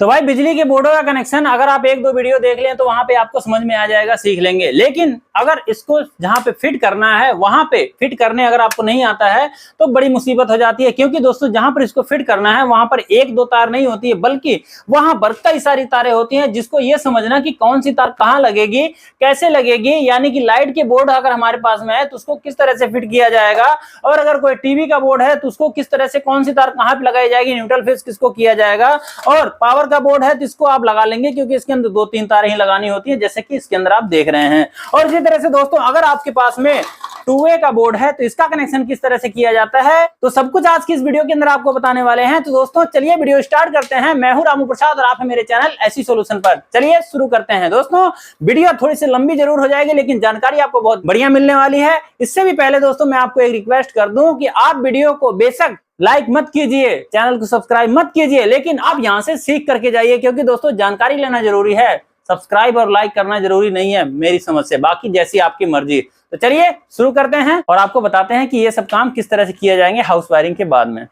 तो भाई बिजली के बोर्डों का कनेक्शन अगर आप एक दो वीडियो देख लें तो वहां पे आपको समझ में आ जाएगा, सीख लेंगे। लेकिन अगर इसको जहां पे फिट करना है वहां पे फिट करने अगर आपको नहीं आता है तो बड़ी मुसीबत हो जाती है। क्योंकि दोस्तों जहां पर इसको फिट करना है वहां पर एक दो तार नहीं होती है, बल्कि वहां पर कई सारी तारें होती हैं, जिसको ये समझना कि कौन सी तार कहां लगेगी, कैसे लगेगी, यानी कि लाइट के बोर्ड अगर हमारे पास में है तो उसको किस तरह से फिट किया जाएगा, और अगर कोई टीवी का बोर्ड है तो उसको किस तरह से कौन सी तार कहां पे लगाई जाएगी, न्यूट्रल फेस किसको किया जाएगा, और पावर का बोर्ड है तो इसको आप लगा लेंगे क्योंकि इसके अंदर दो तीन तारें ही लगानी होती है, जैसे कि इसके अंदर आप देख रहे हैं। और इसी तरह से दोस्तों अगर आपके पास में टू वे का बोर्ड है तो इसका कनेक्शन किस तरह से किया जाता है, तो सब कुछ आज की इस वीडियो के अंदर आपको बताने वाले हैं। तो दोस्तों चलिए वीडियो स्टार्ट करते हैं। मैं हूं रामू प्रसाद और आप हैं मेरे चैनल ऐसी सॉल्यूशन पर। चलिए शुरू करते हैं। दोस्तों वीडियो थोड़ी सी लंबी जरूर हो जाएगी लेकिन जानकारी आपको बहुत बढ़िया मिलने वाली है। इससे भी पहले दोस्तों मैं आपको एक रिक्वेस्ट कर दूं कि आप वीडियो को बेशक लाइक मत कीजिए, चैनल को सब्सक्राइब मत कीजिए, लेकिन आप यहां से सीख करके जाइए, क्योंकि दोस्तों जानकारी लेना जरूरी है, सब्सक्राइब और लाइक करना जरूरी नहीं है मेरी समझ से, बाकी जैसी आपकी मर्जी। तो चलिए शुरू करते हैं और आपको बताते हैं कि ये सब काम किस तरह से किए जाएंगे हाउस वायरिंग के बाद में।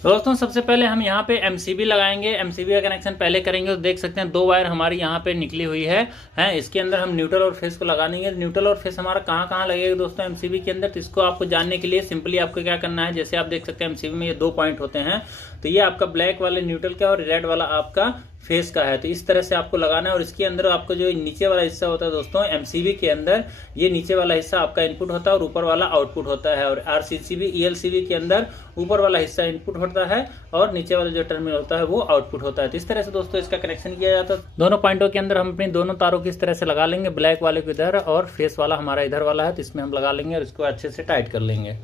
दोस्तों सबसे पहले हम यहाँ पे एमसीबी लगाएंगे। एमसीबी का कनेक्शन पहले करेंगे तो देख सकते हैं दो वायर हमारी यहाँ पे निकली हुई है। इसके अंदर हम न्यूट्रल और फेस को लगा देंगे। न्यूट्रल और फेस हमारा कहाँ लगेगा दोस्तों एमसीबी के अंदर, तो इसको आपको जानने के लिए सिंपली आपको क्या करना है, जैसे आप देख सकते हैं एमसीबी में ये दो पॉइंट होते हैं, तो ये आपका ब्लैक वाले न्यूट्रल का और रेड वाला आपका फेस का है, तो इस तरह से आपको लगाना है। और इसके अंदर आपको जो नीचे वाला हिस्सा होता है दोस्तों एमसीबी के अंदर, ये नीचे वाला हिस्सा आपका इनपुट होता है और ऊपर वाला आउटपुट होता है। और आरसीसीबी ईएलसीबी के अंदर ऊपर वाला हिस्सा इनपुट होता है और नीचे वाला जो टर्मिनल होता है वो आउटपुट होता है। तो इस तरह से दोस्तों इसका कनेक्शन किया जाता है। दोनों पॉइंटों के अंदर हम अपनी दोनों तारों को इस तरह से लगा लेंगे, ब्लैक वाले को इधर और फेस वाला हमारा इधर वाला है, तो इसमें हम लगा लेंगे और इसको अच्छे से टाइट कर लेंगे।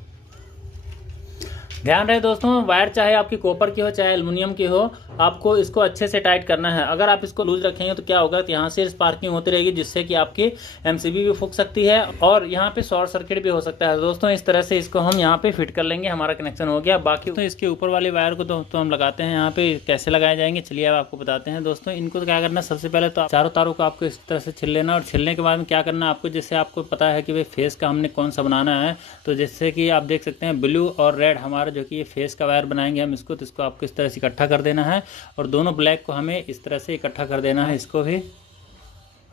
ध्यान रहे दोस्तों, वायर चाहे आपकी कॉपर की हो चाहे एल्युमिनियम की हो, आपको इसको अच्छे से टाइट करना है। अगर आप इसको लूज रखेंगे तो क्या होगा कि यहाँ से स्पार्किंग होती रहेगी, जिससे कि आपकी एमसीबी भी फूक सकती है और यहाँ पे शॉर्ट सर्किट भी हो सकता है। दोस्तों इस तरह से इसको हम यहाँ पे फिट कर लेंगे, हमारा कनेक्शन हो गया। बाकी तो इसके ऊपर वाले वायर को दोस्तों हम लगाते हैं यहाँ पे, कैसे लगाए जाएंगे चलिए अब आपको बताते हैं। दोस्तों इनको क्या करना, सबसे पहले तो चारों तारों को आपको इस तरह से छिल लेना, और छिलने के बाद में क्या करना आपको, जैसे आपको पता है कि भाई फेस का हमने कौन सा बनाना है, तो जैसे कि आप देख सकते हैं ब्लू और रेड हमारा जो कि ये फेस का वायर बनाएंगे हम इसको, तो इसको आपको इस तरह से इकट्ठा कर देना है और दोनों ब्लैक को हमें इस तरह से इकट्ठा कर देना है इसको भी।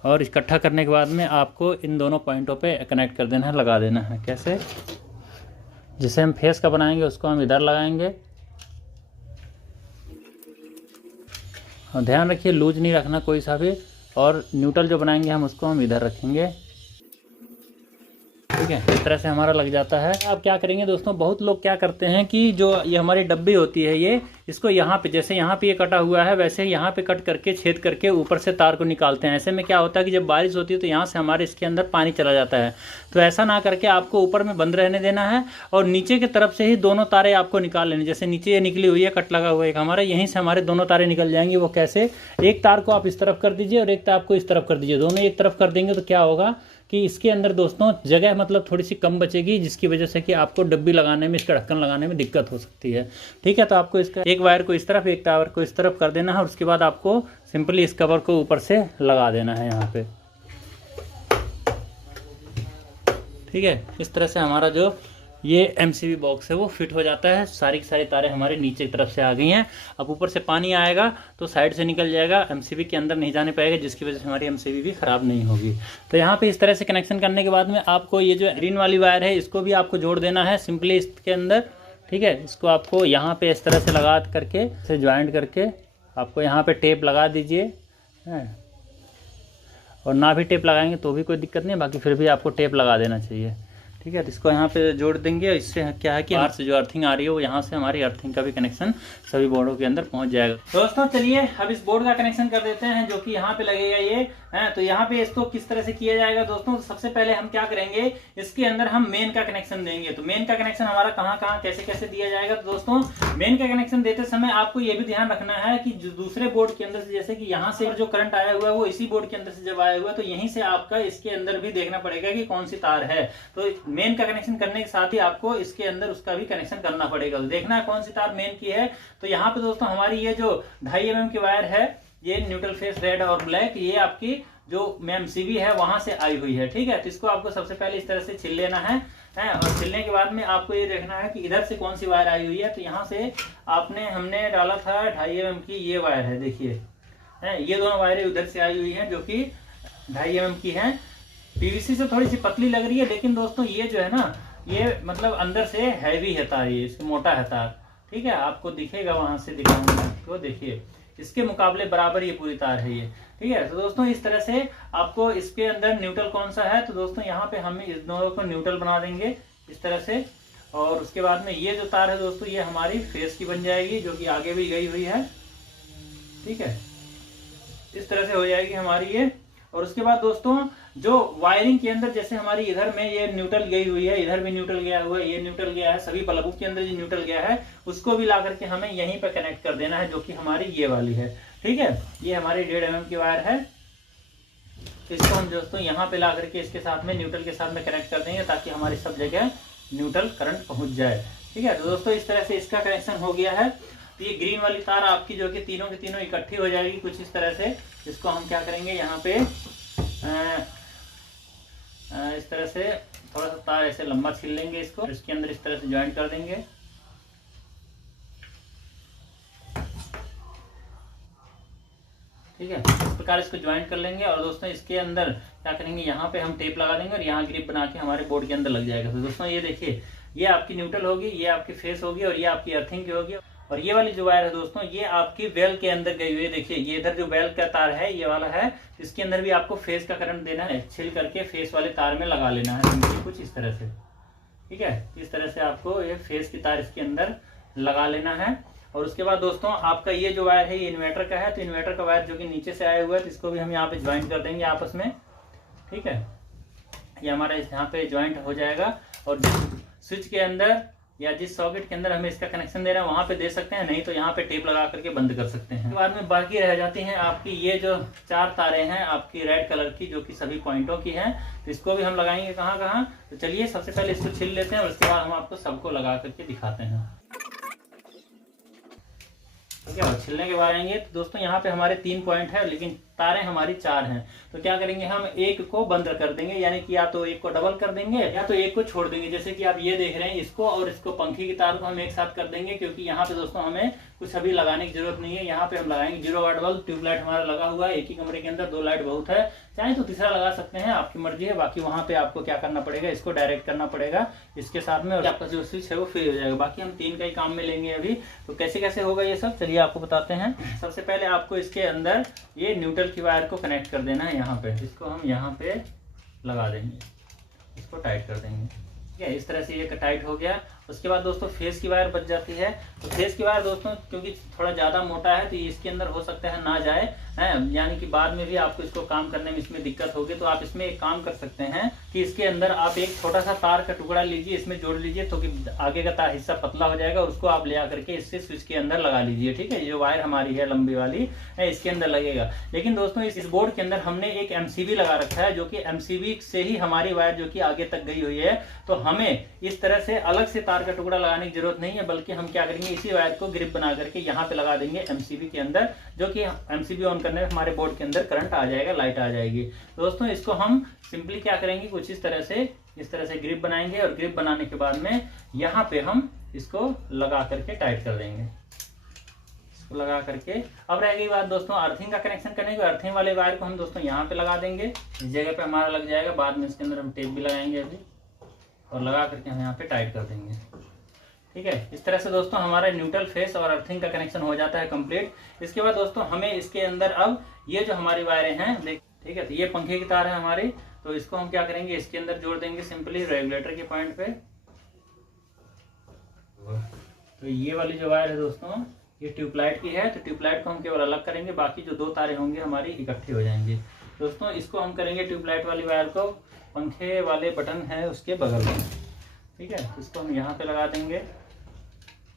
और इकट्ठा करने के बाद में आपको इन दोनों पॉइंटों पे कनेक्ट कर देना है, लगा देना है। कैसे, जिसे हम फेस का बनाएंगे उसको हम इधर लगाएंगे। और ध्यान रखिए लूज नहीं रखना कोई सा भी, और न्यूट्रल जो बनाएंगे हम उसको हम इधर रखेंगे। ठीक है, इस तरह से हमारा लग जाता है। अब क्या करेंगे दोस्तों, बहुत लोग क्या करते हैं कि जो ये हमारी डब्बी होती है ये, इसको यहाँ पे जैसे यहाँ पे ये कटा हुआ है वैसे यहाँ पे कट करके छेद करके ऊपर से तार को निकालते हैं। ऐसे में क्या होता है कि जब बारिश होती है तो यहाँ से हमारे इसके अंदर पानी चला जाता है। तो ऐसा ना करके आपको ऊपर में बंद रहने देना है और नीचे की तरफ से ही दोनों तारें आपको निकाल लेनी। जैसे नीचे ये निकली हुई है, कट लगा हुआ है हमारा, यहीं से हमारे दोनों तारें निकल जाएंगी। वो कैसे, एक तार को आप इस तरफ कर दीजिए और एक तार को इस तरफ कर दीजिए, दोनों एक तरफ कर देंगे तो क्या होगा कि इसके अंदर दोस्तों जगह मतलब थोड़ी सी कम बचेगी, जिसकी वजह से कि आपको डब्बी लगाने में, इसका ढक्कन लगाने में दिक्कत हो सकती है। ठीक है, तो आपको इसका एक वायर को इस तरफ एक वायर को इस तरफ कर देना है और उसके बाद आपको सिंपली इस कवर को ऊपर से लगा देना है यहाँ पे। ठीक है, इस तरह से हमारा जो ये एमसीबी बॉक्स है वो फिट हो जाता है। सारी की सारी तारें हमारे नीचे की तरफ से आ गई हैं। अब ऊपर से पानी आएगा तो साइड से निकल जाएगा, एमसीबी के अंदर नहीं जाने पाएगा, जिसकी वजह से हमारी एमसीबी भी ख़राब नहीं होगी। तो यहाँ पे इस तरह से कनेक्शन करने के बाद में आपको ये जो ग्रीन वाली वायर है इसको भी आपको जोड़ देना है सिंपली इसके अंदर। ठीक है, इसको आपको यहाँ पे इस तरह से लगा करके इसे ज्वाइंट करके आपको यहाँ पे टेप लगा दीजिए। और ना भी टेप लगाएंगे तो भी कोई दिक्कत नहीं, बाकी फिर भी आपको टेप लगा देना चाहिए। ठीक है, तो इसको यहाँ पे जोड़ देंगे। इससे क्या है कि बाहर से जो अर्थिंग आ रही है वो यहाँ से हमारी अर्थिंग का भी कनेक्शन सभी बोर्डों के अंदर पहुँच जाएगा। दोस्तों चलिए अब इस बोर्ड का कनेक्शन कर देते हैं जो कि यहाँ पे लगेगा ये है। तो यहाँ पे इसको किस तरह से किया जाएगा दोस्तों, सबसे पहले हम क्या करेंगे, इसके अंदर हम मेन का कनेक्शन देंगे। तो मेन का कनेक्शन हमारा कहाँ कहाँ कैसे कैसे दिया जाएगा। तो दोस्तों मेन का कनेक्शन देते समय आपको ये भी ध्यान रखना है कि जो दूसरे बोर्ड के अंदर से, जैसे कि यहाँ से जो करंट आया हुआ है वो इसी बोर्ड के अंदर से जब आया हुआ है तो यहीं से आपका इसके अंदर भी देखना पड़ेगा कि कौन सी तार है। तो मेन का कनेक्शन करने के साथ ही आपको इसके अंदर उसका भी कनेक्शन करना पड़ेगा। तो देखना है कौन सी तार मेन की है। तो यहाँ पे दोस्तों हमारी ये जो 2.5 mm की वायर है, ये न्यूट्रल फेस रेड और ब्लैक, ये आपकी जो एमसीबी है वहां से आई हुई है। ठीक है, तो इसको आपको सबसे पहले इस तरह से छिल लेना है और छिलने के बाद में आपको ये देखना है कि इधर से कौन सी वायर आई हुई है। तो यहाँ से हमने डाला था 2.5 mm की ये वायर है, देखिए ये दोनों वायरें उधर से आई हुई हैं जो कि 2.5 mm की हैं। पीवीसी से थोड़ी सी पतली लग रही है, लेकिन दोस्तों ये जो है ना, ये मतलब अंदर से हैवी है तार, ये इसको मोटा है तार। ठीक है, आपको दिखेगा, वहां से दिखाऊंगा तो देखिए इसके मुकाबले बराबर ये पूरी तार है ये। ठीक है, तो दोस्तों इस तरह से आपको इसके अंदर न्यूट्रल कौन सा है, तो दोस्तों यहाँ पे हम इस दोनों को न्यूट्रल बना देंगे इस तरह से। और उसके बाद में ये जो तार है दोस्तों, ये हमारी फेस की बन जाएगी, जो कि आगे भी गई हुई है। ठीक है, इस तरह से हो जाएगी हमारी ये। और उसके बाद दोस्तों जो वायरिंग के अंदर, जैसे हमारी इधर में ये न्यूट्रल गई हुई है, इधर भी न्यूट्रल गया हुआ है, ये न्यूट्रल गया है, सभी बल्बों के अंदर जो न्यूट्रल गया है उसको भी ला करके हमें यहीं पे कनेक्ट कर देना है, जो कि हमारी ये वाली है। ठीक है, ये हमारी 1.5 mm की वायर है। इसको हम दोस्तों यहाँ पे ला करके इसके साथ में न्यूट्रल के साथ में कनेक्ट कर देंगे, ताकि हमारी सब जगह न्यूट्रल करंट पहुंच जाए। ठीक है, तो दोस्तों इस तरह से इसका कनेक्शन हो गया है। तो ये ग्रीन वाली तार आपकी जो कि तीनों के तीनों इकट्ठी हो जाएगी कुछ इस तरह से। इसको हम क्या करेंगे, यहाँ पे इस तरह से थोड़ा सा तार ऐसे लंबा छील लेंगे, इसको इसके अंदर इस तरह से ज्वाइंट कर देंगे। ठीक है, इस प्रकार इसको ज्वाइंट कर लेंगे। और दोस्तों इसके अंदर क्या करेंगे, यहाँ पे हम टेप लगा देंगे और यहाँ ग्रिप बना के हमारे बोर्ड के अंदर लग जाएगा। तो दोस्तों ये देखिए, ये आपकी न्यूट्रल होगी, ये आपकी फेस होगी और ये आपकी अर्थिंग की होगी। और ये वाली जो वायर है दोस्तों, ये आपकी वेल के अंदर गई हुई है। देखिए ये इधर जो वेल का तार है ये वाला है, इसके अंदर भी आपको फेस का करंट देना है, छिल करके फेस वाले तार में लगा लेना है कुछ इस तरह से। ठीक है, इस तरह से आपको ये फेस की तार इसके अंदर लगा लेना है। और उसके बाद दोस्तों आपका ये जो वायर है ये इन्वर्टर का है, तो इन्वर्टर का वायर जो कि नीचे से आया हुआ है, तो इसको भी हम यहाँ पे ज्वाइंट कर देंगे आपस में। ठीक है, ये हमारा यहाँ पे ज्वाइंट हो जाएगा। और जिस स्विच के अंदर या जिस सॉकेट के अंदर हमें इसका कनेक्शन दे रहा है वहां पे दे सकते हैं, नहीं तो यहाँ पे टेप लगा करके बंद कर सकते हैं। बाद में बाकी रह जाती हैं आपकी ये जो 4 तारें हैं आपकी रेड कलर की, जो कि सभी पॉइंटों की हैं। तो इसको भी हम लगाएंगे कहाँ कहाँ, तो चलिए सबसे पहले इसको छिल लेते हैं और उसके बाद हम आपको सबको लगा करके दिखाते हैं। ठीक है, और छिलने के बाद आएंगे तो दोस्तों यहाँ पे हमारे 3 पॉइंट है, लेकिन तारें हमारी 4 हैं। तो क्या करेंगे, हम एक को बंद कर देंगे, यानी कि या तो एक को डबल कर देंगे या तो एक को छोड़ देंगे। जैसे कि आप ये देख रहे हैं, इसको और इसको पंखे की तार को हम एक साथ कर देंगे, क्योंकि यहाँ पे दोस्तों हमें कुछ अभी लगाने की जरूरत नहीं है। यहाँ पे हम लगाएंगे 0 वाट बल्ब। ट्यूबलाइट हमारा लगा हुआ है, एक ही कमरे के अंदर 2 लाइट बहुत है, चाहे तो तीसरा लगा सकते हैं, आपकी मर्जी है। बाकी वहां पे आपको क्या करना पड़ेगा, इसको डायरेक्ट करना पड़ेगा इसके साथ में, और आपका जो स्विच है वो फ्री हो जाएगा। बाकी हम 3 का ही काम में लेंगे अभी। तो कैसे कैसे होगा ये सब, चलिए आपको बताते हैं। सबसे पहले आपको इसके अंदर ये न्यूट्रल की वायर को कनेक्ट कर देना है यहाँ पे। इसको हम यहाँ पे लगा देंगे, इसको टाइट कर देंगे। ठीक है, इस तरह से ये टाइट हो गया। उसके बाद दोस्तों फेस की वायर बच जाती है। तो फेस की वायर दोस्तों क्योंकि थोड़ा ज्यादा मोटा है, तो इसके अंदर हो सकता है ना जाए, यानी कि बाद में भी आपको इसको काम करने में इसमें दिक्कत होगी। तो आप इसमें एक काम कर सकते हैं कि इसके अंदर आप एक छोटा सा तार का टुकड़ा लीजिए, इसमें जोड़ लीजिए, तो कि आगे का तार हिस्सा पतला हो जाएगा, उसको आप ले आकर के इससे स्विच के अंदर लगा लीजिए। ठीक है, जो वायर हमारी है लंबी वाली है इसके अंदर लगेगा। लेकिन दोस्तों इस बोर्ड के अंदर हमने एक एमसीबी लगा रखा है, जो कि एमसीबी से ही हमारी वायर जो कि आगे तक गई हुई है। तो हमें इस तरह से अलग से तार का टुकड़ा लगाने की जरूरत नहीं है, बल्कि हम क्या करेंगे, इसी वायर को ग्रिप बना करके यहाँ पे लगा देंगे एमसीबी के अंदर, जो कि एमसीबी ऑन करने में हमारे बोर्ड के अंदर करंट आ जाएगा, लाइट आ जाएगी। दोस्तों इसको हम सिंपली क्या करेंगे, कुछ इस तरह से ग्रिप बनाएंगे। और ग्रिप बनाने के बाद में यहाँ पे हम इसको लगा करके टाइट कर देंगे, इसको लगा करके। अब रह गई बात दोस्तों अर्थिंग का कनेक्शन करने की। अर्थिंग वाले वायर को हम दोस्तों यहाँ पे लगा देंगे, इस जगह पे हमारा लग जाएगा। बाद में इसके अंदर हम टेप भी लगाएंगे अभी, और लगा करके हम यहाँ पे टाइट कर देंगे। ठीक है, इस तरह से दोस्तों हमारा न्यूट्रल फेस और अर्थिंग का कनेक्शन हो जाता है कंप्लीट। इसके बाद दोस्तों हमें इसके अंदर अब ये जो हमारी वायरें हैं, ठीक है, तो ये पंखे की तार है हमारी, तो इसको हम क्या करेंगे, इसके अंदर जोड़ देंगे सिंपली रेगुलेटर के पॉइंट पे। तो ये वाली जो वायर है दोस्तों ये ट्यूबलाइट की है, तो ट्यूबलाइट को हम केवल अलग करेंगे, बाकी जो 2 तारें होंगी हमारी इकट्ठी हो जाएंगी। दोस्तों इसको हम करेंगे ट्यूबलाइट वाली वायर को पंखे वाले बटन है उसके बगल में। ठीक है, इसको हम यहाँ पे लगा देंगे।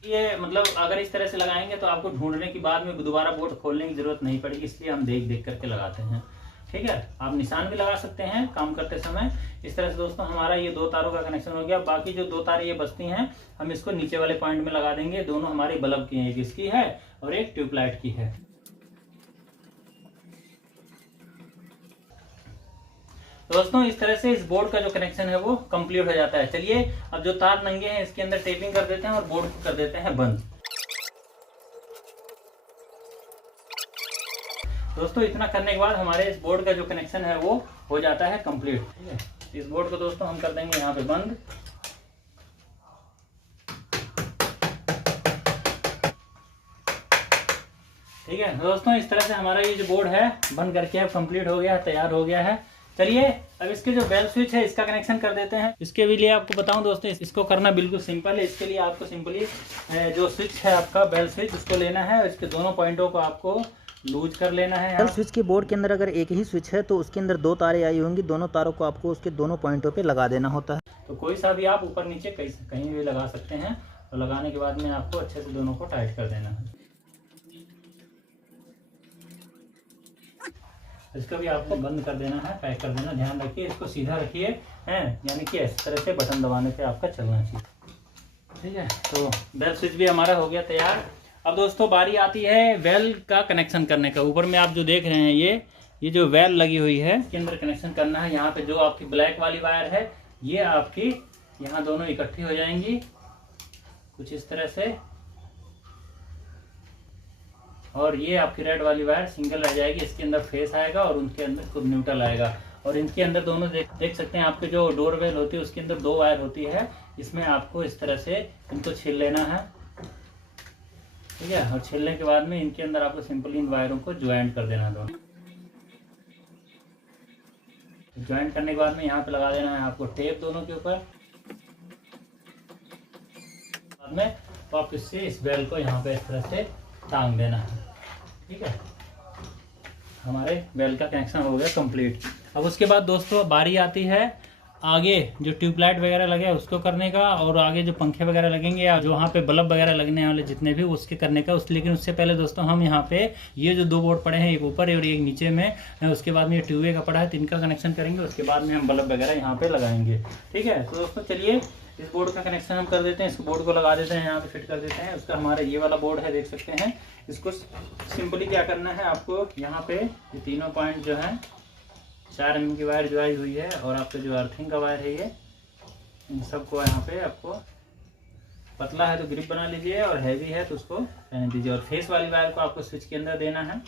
ये मतलब अगर इस तरह से लगाएंगे तो आपको ढूंढने की बाद में दोबारा बोर्ड खोलने की जरूरत नहीं पड़ेगी, इसलिए हम देख देख करके लगाते हैं। ठीक है, आप निशान भी लगा सकते हैं काम करते समय। इस तरह से दोस्तों हमारा ये 2 तारों का कनेक्शन हो गया। बाकी जो 2 तारें ये बचती हैं हम इसको नीचे वाले पॉइंट में लगा देंगे। दोनों हमारे बल्ब की हैं, एक इसकी है और एक ट्यूबलाइट की है। दोस्तों इस तरह से इस बोर्ड का जो कनेक्शन है वो कंप्लीट हो जाता है। चलिए अब जो तार नंगे हैं इसके अंदर टेपिंग कर देते हैं और बोर्ड को कर देते हैं बंद। दोस्तों इतना करने के बाद हमारे इस बोर्ड का जो कनेक्शन है वो हो जाता है कंप्लीट। ठीक है, इस बोर्ड को दोस्तों हम कर देंगे यहाँ पे बंद। ठीक है दोस्तों, इस तरह से हमारा ये जो बोर्ड है बंद करके अब कंप्लीट हो गया है, तैयार हो गया है। चलिए अब इसके जो बेल स्विच है इसका कनेक्शन कर देते हैं। इसके भी लिए आपको बताऊं दोस्तों, इसको करना बिल्कुल सिंपल है। इसके लिए आपको सिंपली जो स्विच है आपका बेल स्विच उसको लेना है और इसके दोनों पॉइंटों को आपको लूज कर लेना है। बेल स्विच के बोर्ड के अंदर अगर एक ही स्विच है तो उसके अंदर 2 तारें आई होंगी, दोनों तारों को आपको उसके दोनों पॉइंटों पे लगा देना होता है। तो कोई सा भी आप ऊपर नीचे कहीं भी लगा सकते हैं और लगाने के बाद में आपको अच्छे से दोनों को टाइट कर देना है। इसको भी आपको बंद कर देना है, पैक कर देना। ध्यान रखिए इसको सीधा रखिए हैं, यानी कि इस तरह से बटन दबाने पे आपका चलना चाहिए। ठीक है, तो बेल स्विच भी हमारा हो गया तैयार। अब दोस्तों बारी आती है वेल का कनेक्शन करने का। ऊपर में आप जो देख रहे हैं ये जो वेल लगी हुई है इसके अंदर कनेक्शन करना है। यहाँ पे जो आपकी ब्लैक वाली वायर है ये आपकी यहाँ दोनों इकट्ठी हो जाएंगी कुछ इस तरह से, और ये आपकी रेड वाली वायर सिंगल रह जाएगी। इसके अंदर फेस आएगा और उनके अंदर खुद न्यूट्रल आएगा। और इनके अंदर दोनों देख सकते हैं आपके जो डोर बेल होती है उसके अंदर 2 वायर होती है। इसमें आपको इस तरह से इनको छील लेना है। ठीक है, और छीलने के बाद में इनके अंदर आपको सिंपली इन वायरों को ज्वाइंट कर देना है। दोनों ज्वाइंट करने के बाद में यहाँ पे लगा देना है आपको टेप दोनों के ऊपर। बाद में वापस से इस बेल को यहाँ पे इस तरह से टांग देना है। ठीक है, हमारे बेल का कनेक्शन हो गया कंप्लीट। अब उसके बाद दोस्तों बारी आती है आगे जो ट्यूबलाइट वगैरह लगे उसको करने का, और आगे जो पंखे वगैरह लगेंगे या जो वहाँ पे बल्ब वगैरह लगने वाले जितने भी उसके करने का। लेकिन उससे पहले दोस्तों हम यहाँ पे ये जो 2 बोर्ड पड़े हैं, एक ऊपर और एक नीचे में, उसके बाद में ये ट्यूबवे का पड़ा है तो इनका कनेक्शन करेंगे। उसके बाद में हम बल्ब वगैरह यहाँ पे लगाएंगे। ठीक है, तो दोस्तों चलिए इस बोर्ड का कनेक्शन हम कर देते हैं। इस बोर्ड को लगा देते हैं, यहाँ पे फिट कर देते हैं। उसका हमारा ये वाला बोर्ड है, देख सकते हैं। इसको सिंपली क्या करना है आपको, यहाँ पे ये तीनों पॉइंट जो है 4 mm की वायर जो आई हुई है और आपका जो अर्थिंग का वायर है ये, इन सबको यहाँ पे आपको पतला है तो ग्रिप बना लीजिए और हैवी है तो उसको रहने दीजिए। और फेस वाली वायर को आपको स्विच के अंदर देना है।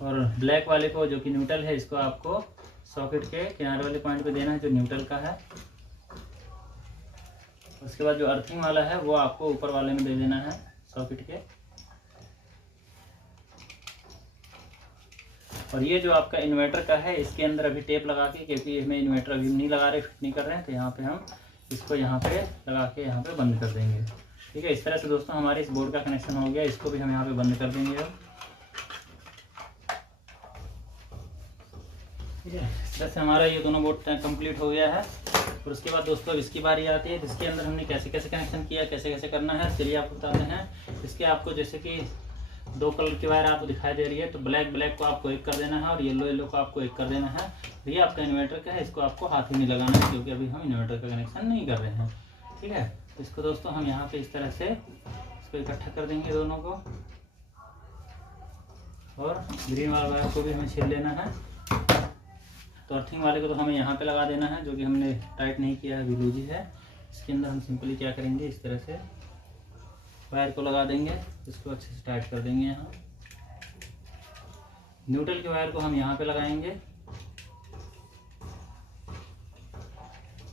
और ब्लैक वाले को जो कि न्यूट्रल है इसको आपको सॉकेट के किनारे वाले पॉइंट पे देना है जो न्यूट्रल का है। उसके बाद जो अर्थिंग वाला है वो आपको ऊपर वाले में दे देना है सॉकेट के। और ये जो आपका इन्वर्टर का है इसके अंदर अभी टेप लगा के, क्योंकि हमें इन्वर्टर अभी नहीं लगा रहे, फिट नहीं कर रहे हैं, तो यहाँ पे हम इसको यहाँ पे लगा के यहाँ पे बंद कर देंगे। ठीक है, इस तरह से दोस्तों हमारे इस बोर्ड का कनेक्शन हो गया। इसको भी हम यहाँ पे बंद कर देंगे अब। ठीक है, इस तरह से हमारा ये दोनों बोर्ड कंप्लीट हो गया है। और उसके बाद दोस्तों इसकी बारी आती है जिसके अंदर हमने कैसे कैसे कनेक्शन किया, कैसे कैसे करना है, चलिए आपको बताते हैं। इसके आपको जैसे कि 2 कलर की वायर आपको दिखाई दे रही है, तो ब्लैक को आपको एक कर देना है और येलो को आपको एक कर देना है। ये आपका इन्वर्टर का है, इसको आपको हाथ ही नहीं लगाना है क्योंकि अभी हम इन्वर्टर का कनेक्शन नहीं कर रहे हैं। ठीक है, तो इसको दोस्तों हम यहाँ पे इस तरह से इसको इकट्ठा कर देंगे दोनों को। और ग्रीन वाला वायर को भी हमें छील लेना है। तो अर्थिंग वाले को तो हमें यहाँ पे लगा देना है, जो कि हमने टाइट नहीं किया है, अभी लूज ही है। इसके अंदर हम सिंपली क्या करेंगे, इस तरह से वायर को लगा देंगे, इसको अच्छे से टाइट कर देंगे। यहाँ न्यूट्रल के वायर को हम यहाँ पे लगाएंगे।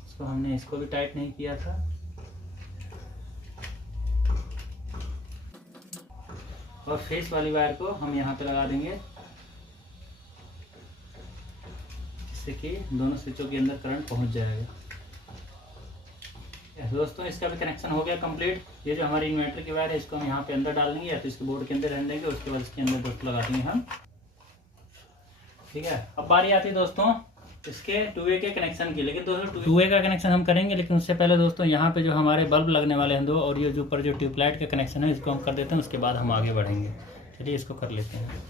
इसको हमने इसको भी टाइट नहीं किया था। और फेस वाली वायर को हम यहाँ पे लगा देंगे, जिससे कि दोनों स्विचों के अंदर करंट पहुँच जाएगा। दोस्तों इसका भी कनेक्शन हो गया कंप्लीट। ये जो हमारी इन्वर्टर की वायर है इसको हम यहाँ पे अंदर डाल देंगे या तो इसके बोर्ड के अंदर रहने देंगे। उसके बाद इसके अंदर दोस्तों लगा देंगे हम। ठीक है, अब बारी आती है दोस्तों इसके 2A के कनेक्शन की। लेकिन दोस्तों 2A का कनेक्शन हम करेंगे, लेकिन उससे पहले दोस्तों यहाँ पे जो हमारे बल्ब लगने वाले हैं 2, और ये जो ऊपर जो ट्यूबलाइट का कनेक्शन है इसको हम कर देते हैं। उसके बाद हम आगे बढ़ेंगे। चलिए इसको कर लेते हैं।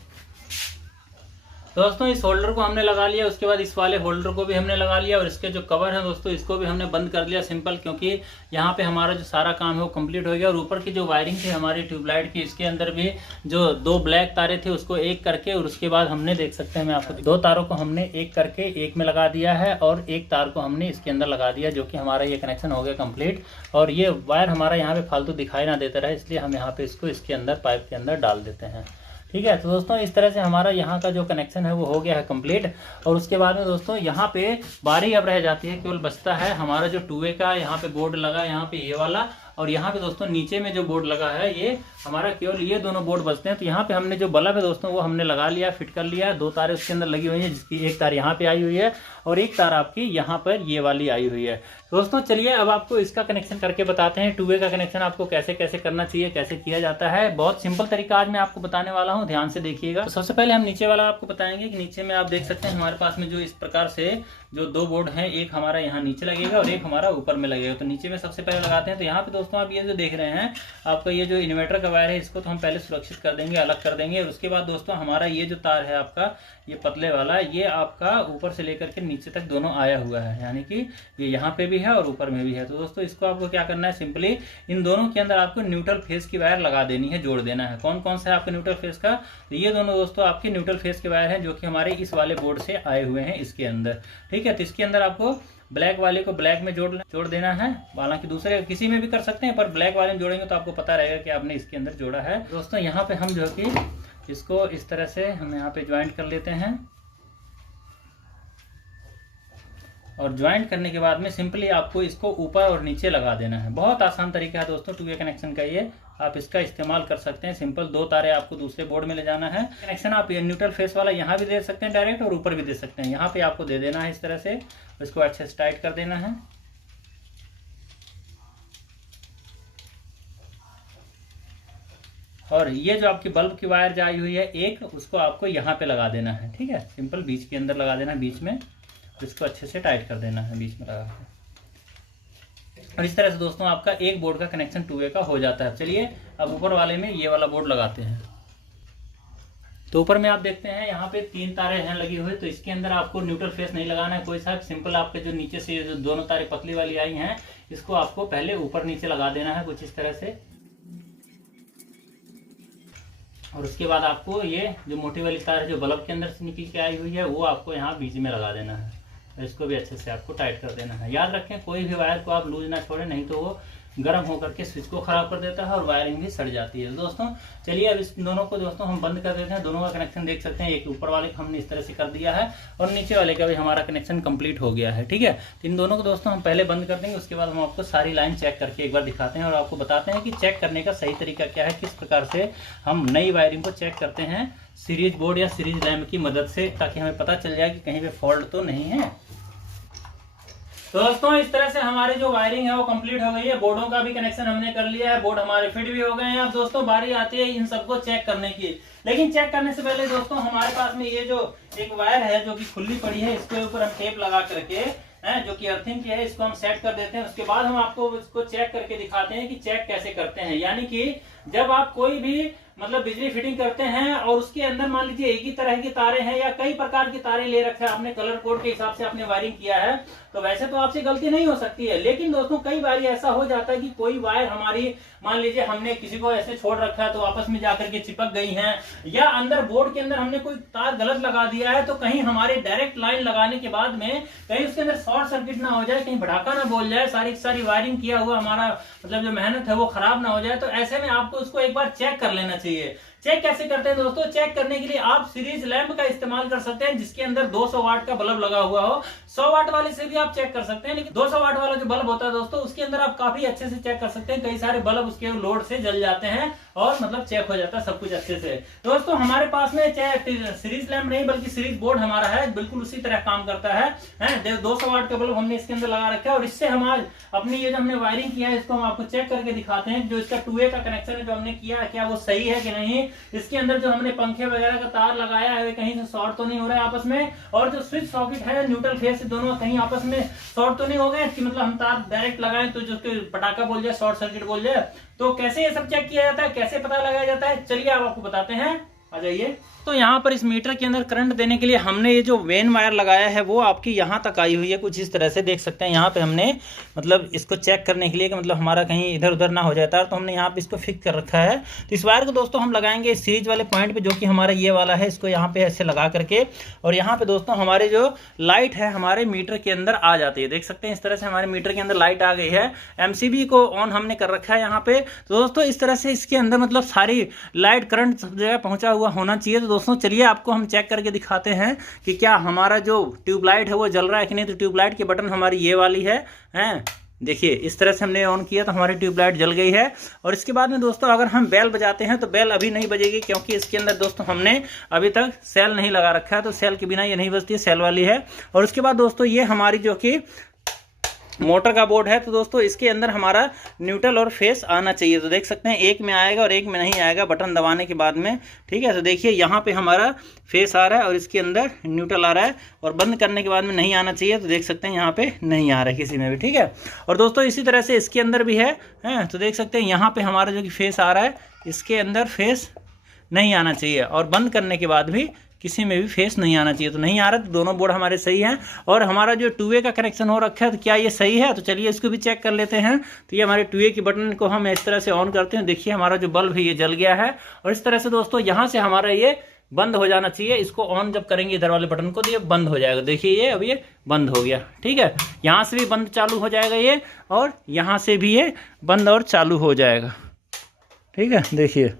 तो दोस्तों इस होल्डर को हमने लगा लिया, उसके बाद इस वाले होल्डर को भी हमने लगा लिया और इसके जो कवर है दोस्तों इसको भी हमने बंद कर लिया सिंपल, क्योंकि यहाँ पे हमारा जो सारा काम है वो कंप्लीट हो गया। और ऊपर की जो वायरिंग थी हमारी ट्यूबलाइट की, इसके अंदर भी जो 2 ब्लैक तारे थे उसको एक करके, और उसके बाद हमने देख सकते हैं मैं आपको 2 तारों को हमने एक करके एक में लगा दिया है और एक तार को हमने इसके अंदर लगा दिया, जो कि हमारा ये कनेक्शन हो गया कंप्लीट। और ये वायर हमारा यहाँ पे फालतू दिखाई ना देता रहे, इसलिए हम यहाँ पे इसको इसके अंदर पाइप के अंदर डाल देते हैं। ठीक है, तो दोस्तों इस तरह से हमारा यहाँ का जो कनेक्शन है वो हो गया है कंप्लीट। और उसके बाद में दोस्तों यहाँ पे बारी अब रह जाती है, केवल बचता है हमारा जो 2 वे का यहाँ पे बोर्ड लगा, यहाँ पे ये वाला, और यहाँ पे दोस्तों नीचे में जो बोर्ड लगा है ये हमारा, केवल ये दोनों बोर्ड बचते हैं। तो यहाँ पे हमने जो बल्ब है दोस्तों वो हमने लगा लिया, फिट कर लिया। 2 तारें उसके अंदर लगी हुई हैं, जिसकी एक तार यहाँ पे आई हुई है और एक तार आपकी यहाँ पर ये वाली आई हुई है। दोस्तों चलिए अब आपको इसका कनेक्शन करके बताते हैं, 2 वे का कनेक्शन आपको कैसे कैसे करना चाहिए, कैसे किया जाता है। बहुत सिंपल तरीका आज मैं आपको बताने वाला हूँ, ध्यान से देखिएगा। तो सबसे पहले हम नीचे वाला आपको बताएंगे कि नीचे में आप देख सकते हैं हमारे पास में जो इस प्रकार से जो 2 बोर्ड हैं, एक हमारा यहाँ नीचे लगेगा और एक हमारा ऊपर में लगेगा। तो नीचे में सबसे पहले लगाते हैं। तो यहाँ पे दोस्तों आप ये जो देख रहे हैं आपका ये जो इन्वर्टर का वायर है, इसको तो हम पहले सुरक्षित कर देंगे, अलग कर देंगे। और उसके बाद दोस्तों हमारा ये जो तार है आपका ये पतले वाला, ये आपका ऊपर से लेकर के नीचे तक दोनों आया हुआ है, यानी कि ये यहाँ पे भी है और ऊपर में भी है। तो दोस्तों इसको आपको क्या करना है, सिंपली इन दोनों के अंदर आपको न्यूट्रल फेस की वायर लगा देनी है, जोड़ देना है। कौन कौन सा है आपका न्यूट्रल फेस का, तो ये दोनों दोस्तों आपके न्यूट्रल फेस के वायर हैं, जो कि हमारे इस वाले बोर्ड से आए हुए हैं इसके अंदर। ठीक है, तो इसके अंदर आपको ब्लैक वाले को ब्लैक में जोड़ देना है। हालांकि दूसरे किसी में भी कर सकते हैं, पर ब्लैक वाले में जोड़ेंगे तो आपको पता रहेगा कि आपने इसके अंदर जोड़ा है। दोस्तों यहाँ पे हम जो कि इसको इस तरह से हम यहाँ पे ज्वाइंट कर लेते हैं, और ज्वाइंट करने के बाद में सिंपली आपको इसको ऊपर और नीचे लगा देना है। बहुत आसान तरीका है दोस्तों 2 वे कनेक्शन का, ये आप इसका इस्तेमाल कर सकते हैं। सिंपल 2 तारे आपको दूसरे बोर्ड में ले जाना है। कनेक्शन आप ये न्यूट्रल फेस वाला यहाँ भी दे सकते हैं डायरेक्ट, और ऊपर भी दे सकते हैं। यहाँ पे आपको दे देना है इस तरह से, इसको अच्छे से टाइट कर देना है। और ये जो आपकी बल्ब की वायर जा आई हुई है एक, उसको आपको यहाँ पे लगा देना है। ठीक है, सिंपल बीच के अंदर लगा देना, बीच में इसको अच्छे से टाइट कर देना है बीच में लगा के। और इस तरह से दोस्तों आपका एक बोर्ड का कनेक्शन 2 वे का हो जाता है। चलिए अब ऊपर वाले में ये वाला बोर्ड लगाते हैं। तो ऊपर में आप देखते हैं यहाँ पे 3 तारे हैं लगी हुई, तो इसके अंदर आपको न्यूट्रल फेस नहीं लगाना है कोई सा। सिंपल आपके जो नीचे से जो दोनों तारे पतली वाली आई हैं, इसको आपको पहले ऊपर नीचे लगा देना है कुछ इस तरह से। और उसके बाद आपको ये जो मोटी वाली तार है जो बल्ब के अंदर से निकल के आई हुई है, वो आपको यहाँ बीच में लगा देना है। इसको भी अच्छे से आपको टाइट कर देना है। याद रखें कोई भी वायर को आप लूज ना छोड़ें, नहीं तो वो गर्म होकर के स्विच को खराब कर देता है और वायरिंग भी सड़ जाती है। दोस्तों चलिए अब इस दोनों को दोस्तों हम बंद कर देते हैं। दोनों का कनेक्शन देख सकते हैं, एक ऊपर वाले को हमने इस तरह से कर दिया है और नीचे वाले का भी हमारा कनेक्शन कंप्लीट हो गया है। ठीक है, तो इन दोनों को दोस्तों हम पहले बंद कर देंगे, उसके बाद हम आपको सारी लाइन चेक करके एक बार दिखाते हैं और आपको बताते हैं कि चेक करने का सही तरीका क्या है, किस प्रकार से हम नई वायरिंग को चेक करते हैं सीरीज बोर्ड या सीरीज लैम्प की मदद से, ताकि हमें पता चल जाए कि कहीं पे फॉल्ट तो नहीं है। तो दोस्तों इस तरह से हमारी जो वायरिंग है वो कंप्लीट हो गई है। बोर्डों का भी कनेक्शन हमने कर लिया है, बोर्ड हमारे फिट भी हो गए हैं। अब दोस्तों बारी आती है इन सबको चेक करने की, लेकिन चेक करने से पहले दोस्तों हमारे पास में ये जो एक वायर है जो कि खुली पड़ी है, इसके ऊपर हम टेप लगा करके जो कि अर्थिंग की है, इसको हम सेट कर देते हैं। उसके बाद हम आपको इसको चेक करके दिखाते हैं कि चेक कैसे करते हैं। यानी कि जब आप कोई भी मतलब बिजली फिटिंग करते हैं और उसके अंदर मान लीजिए एक ही तरह की तारें हैं या कई प्रकार की तारें ले रखा है, आपने कलर कोड के हिसाब से आपने वायरिंग किया है, तो वैसे तो आपसे गलती नहीं हो सकती है। लेकिन दोस्तों कई बार ऐसा हो जाता है कि कोई वायर हमारी मान लीजिए हमने किसी को ऐसे छोड़ रखा है तो आपस में जाकर के चिपक गई हैं, या अंदर बोर्ड के अंदर हमने कोई तार गलत लगा दिया है, तो कहीं हमारे डायरेक्ट लाइन लगाने के बाद में कहीं उसके अंदर शॉर्ट सर्किट ना हो जाए, कहीं भड़ाका ना बोल जाए, सारी की सारी वायरिंग किया हुआ हमारा मतलब जो मेहनत है वो खराब ना हो जाए। तो ऐसे में आपको उसको एक बार चेक कर लेना चाहिए। चेक कैसे करते हैं दोस्तों, चेक करने के लिए आप सीरीज लैंप का इस्तेमाल कर सकते हैं जिसके अंदर 200 वाट का बल्ब लगा हुआ हो। 100 वाट वाले से भी आप चेक कर सकते हैं, लेकिन 200 वाट वाला जो बल्ब होता है दोस्तों उसके अंदर आप काफी अच्छे से चेक कर सकते हैं। कई सारे बल्ब उसके लोड से जल जाते हैं और मतलब चेक हो जाता है सब कुछ अच्छे से। दोस्तों हमारे पास में सीरीज लैंप नहीं बल्कि सीरीज बोर्ड हमारा है, बिल्कुल उसी तरह काम करता है। 200 वाट का बल्ब हमने इसके अंदर लगा रखा है और इससे हम आज अपनी ये जो हमने वायरिंग किया है इसको हम आपको चेक करके दिखाते हैं। जो इसका 2A का कनेक्शन है जो हमने किया है, क्या वो सही है कि नहीं। इसके अंदर जो हमने पंखे वगैरह का तार लगाया है कहीं से शॉर्ट तो नहीं हो रहा है आपस में, और जो स्विच सॉकेट है न्यूट्रल फेस से दोनों कहीं आपस में शॉर्ट तो नहीं हो गए कि मतलब हम तार डायरेक्ट लगाएं तो जो पटाखा बोल जाए, शॉर्ट सर्किट बोल जाए। तो कैसे ये सब चेक किया जाता है, कैसे पता लगाया जाता है, चलिए आप आपको बताते हैं, आ जाइए। तो यहाँ पर इस मीटर के अंदर करंट देने के लिए हमने ये जो वेन वायर लगाया है वो आपकी यहाँ तक आई हुई है, कुछ इस तरह से देख सकते हैं। यहाँ पे हमने मतलब इसको चेक करने के लिए कि मतलब हमारा कहीं इधर उधर ना हो जाता है, तो हमने यहाँ पे इसको फिक्स कर रखा है। तो इस वायर को दोस्तों हम लगाएंगे इस सीरीज वाले पॉइंट पे, जो कि हमारा ये वाला है, इसको यहाँ पे ऐसे लगा करके, और यहाँ पे दोस्तों हमारे जो लाइट है हमारे मीटर के अंदर आ जाती है। देख सकते हैं इस तरह से हमारे मीटर के अंदर लाइट आ गई है। MCB को ऑन हमने कर रखा है यहाँ पे। तो दोस्तों इस तरह से इसके अंदर मतलब सारी लाइट करंट सब जगह पहुंचा हुआ होना चाहिए। तो दोस्तों चलिए आपको हम चेक करके दिखाते हैं कि क्या हमारा जो ट्यूबलाइट है वो जल रहा है कि नहीं। तो ट्यूबलाइट की बटन हमारी ये वाली है, देखिए इस तरह से हमने ऑन किया तो हमारी ट्यूबलाइट जल गई है। और इसके बाद में दोस्तों अगर हम बेल बजाते हैं तो बेल अभी नहीं बजेगी, क्योंकि इसके अंदर दोस्तों हमने अभी तक सेल नहीं लगा रखा है, तो सेल के बिना ये नहीं बजती, सेल वाली है। और उसके बाद दोस्तों ये हमारी जो कि मोटर का बोर्ड है, तो दोस्तों इसके अंदर हमारा न्यूट्रल और फेस आना चाहिए। तो देख सकते हैं एक में आएगा और एक में नहीं आएगा बटन दबाने के बाद में, ठीक है। तो देखिए यहाँ पे हमारा फेस आ रहा है और इसके अंदर न्यूट्रल आ रहा है, और बंद करने के बाद में नहीं आना चाहिए। तो देख सकते हैं यहाँ पे नहीं आ रहा है किसी में भी, ठीक है। और दोस्तों इसी तरह से इसके अंदर भी है, तो देख सकते हैं यहाँ पे हमारा जो कि फेस आ रहा है, इसके अंदर फेस नहीं आना चाहिए, और बंद करने के बाद भी किसी में भी फेस नहीं आना चाहिए। तो नहीं आ रहा, तो दोनों बोर्ड हमारे सही हैं। और हमारा जो 2A का कनेक्शन हो रखा है, तो क्या ये सही है? तो चलिए इसको भी चेक कर लेते हैं। तो ये हमारे 2A की बटन को हम इस तरह से ऑन करते हैं, देखिए हमारा जो बल्ब है ये जल गया है। और इस तरह से दोस्तों यहाँ से हमारा ये बंद हो जाना चाहिए। इसको ऑन जब करेंगे इधर वाले बटन को तो ये बंद हो जाएगा, देखिए ये अब ये बंद हो गया, ठीक है। यहाँ से भी बंद चालू हो जाएगा ये, और यहाँ से भी ये बंद और चालू हो जाएगा, ठीक है, देखिए,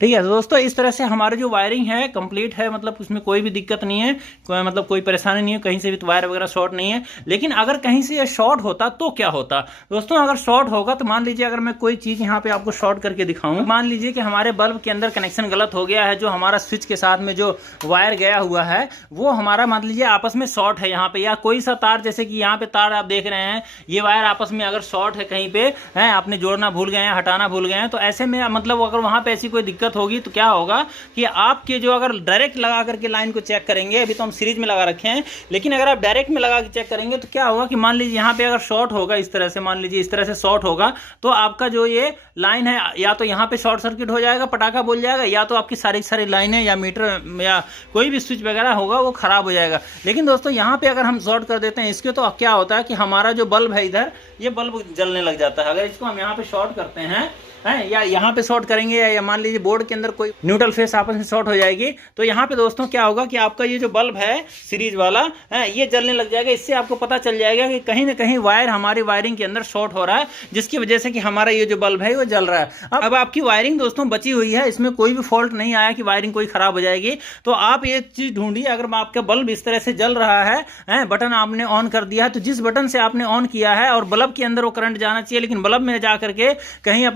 ठीक है। तो दोस्तों इस तरह से हमारी जो वायरिंग है कंप्लीट है, मतलब उसमें कोई भी दिक्कत नहीं है, मतलब कोई परेशानी नहीं है, कहीं से भी तो वायर वगैरह शॉर्ट नहीं है। लेकिन अगर कहीं से ये शॉर्ट होता तो क्या होता दोस्तों? अगर शॉर्ट होगा तो मान लीजिए अगर मैं कोई चीज़ यहाँ पे आपको शॉर्ट करके दिखाऊं, मान लीजिए कि हमारे बल्ब के अंदर कनेक्शन गलत हो गया है, जो हमारा स्विच के साथ में जो वायर गया हुआ है वो हमारा मान लीजिए आपस में शॉर्ट है यहाँ पे, या कोई सा तार, जैसे कि यहाँ पे तार आप देख रहे हैं, ये वायर आपस में अगर शॉर्ट है कहीं पे है, आपने जोड़ना भूल गए हैं, हटाना भूल गए हैं, तो ऐसे में मतलब अगर वहाँ पे ऐसी कोई दिक्कत होगी तो क्या होगा कि आपके जो अगर डायरेक्ट लगा करके लाइन को चेक करेंगे, अभी तो हम सीरीज में लगा रखे हैं, लेकिन अगर आप डायरेक्ट में लगा के चेक करेंगे तो क्या होगा कि मान लीजिए यहाँ पे अगर शॉर्ट होगा इस तरह से, मान लीजिए इस तरह से शॉर्ट होगा, तो आपका जो ये लाइन है या तो यहाँ पे शॉर्ट सर्किट हो जाएगा, पटाखा बोल जाएगा, या तो आपकी सारी लाइनें या मीटर या कोई भी स्विच वगैरह होगा वो खराब हो जाएगा। लेकिन दोस्तों यहाँ पे अगर हम शॉर्ट कर देते हैं इसके, तो क्या होता है कि हमारा जो बल्ब है इधर, ये बल्ब जलने लग जाता है। अगर इसको हम यहाँ पे शॉर्ट करते हैं या यहाँ पे शॉर्ट करेंगे, या मान लीजिए बोर्ड के अंदर कोई न्यूट्रल फेस आपस में शॉर्ट हो जाएगी, तो यहाँ पे दोस्तों क्या होगा कि आपका ये जो बल्ब है सीरीज वाला ये जलने लग जाएगा। इससे आपको पता चल जाएगा कि कहीं ना कहीं वायर हमारी वायरिंग के अंदर शॉर्ट हो रहा है, जिसकी वजह से कि हमारा ये जो बल्ब है वो जल रहा है। अब आपकी वायरिंग दोस्तों बची हुई है, इसमें कोई भी फॉल्ट नहीं आया कि वायरिंग कोई खराब हो जाएगी। तो आप ये चीज ढूंढिए, अगर आपका बल्ब इस तरह से जल रहा है, बटन आपने ऑन कर दिया है, तो जिस बटन से आपने ऑन किया है और बल्ब के अंदर वो करंट जाना चाहिए, लेकिन बल्ब में जा करके कहीं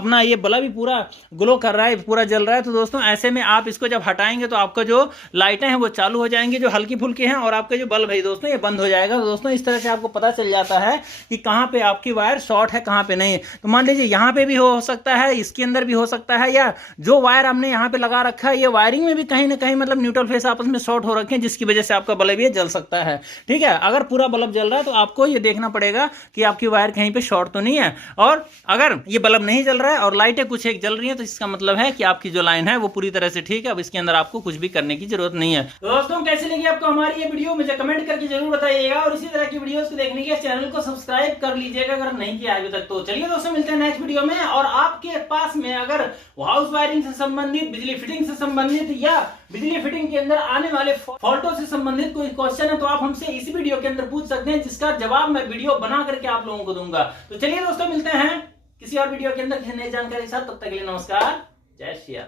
अपना ये बल्ब पूरा ग्लो कर रहा है, पूरा जल रहा है, तो दोस्तों ऐसे में आप इसको जब हटाएंगे तो आपका जो लाइटें हैं वो चालू हो जाएंगी जो हल्की फुल्की हैं, और आपका जो बल्ब है दोस्तों ये बंद हो जाएगा। तो दोस्तों इस तरह से आपको पता चल जाता है कि कहां पे आपकी वायर शॉर्ट है, कहां पे नहीं है। तो मान लीजिए यहां पे भी हो सकता है, इसके अंदर भी हो सकता है, या जो वायर हमने यहां पे लगा रखा है ये वायरिंग में भी कहीं ना कहीं मतलब न्यूट्रल फेस आपस में शॉर्ट हो रखे हैं, जिसकी वजह से आपका बल्ब ये जल सकता है, ठीक है। अगर पूरा बल्ब जल रहा है तो आपको ये देखना पड़ेगा कि आपकी वायर कहीं पे शॉर्ट तो नहीं है। और अगर ये बल्ब नहीं जल रहा है और लाइटें कुछ एक जल रही है, तो इसका मतलब है कि आपकी जो लाइन है वो पूरी तरह से ठीक है। अब इसके अंदर आपको कुछ भी करने की जरूरत नहीं है। तो दोस्तों कैसे लगी आपको हमारी ये वीडियो, मुझे कमेंट करके जरूर बताइएगा, और इसी तरह की वीडियोस को देखने के चैनल को सब्सक्राइब कर लीजिएगा अगर नहीं किया अभी तक। तो चलिए दोस्तों मिलते हैं नेक्स्ट वीडियो में। और आपके पास में अगर हाउस वायरिंग से संबंधित, बिजली फिटिंग से संबंधित, या बिजली फिटिंग के अंदर आने वाले फॉल्टों से संबंधित कोई क्वेश्चन है तो आप हमसे इसी वीडियो के अंदर पूछ सकते हैं, जिसका जवाब मैं वीडियो बना करके आप लोगों को दूंगा। तो चलिए दोस्तों मिलते हैं किसी और वीडियो के अंदर नई जानकारी के साथ, तब तक के लिए नमस्कार, जय श्री राम।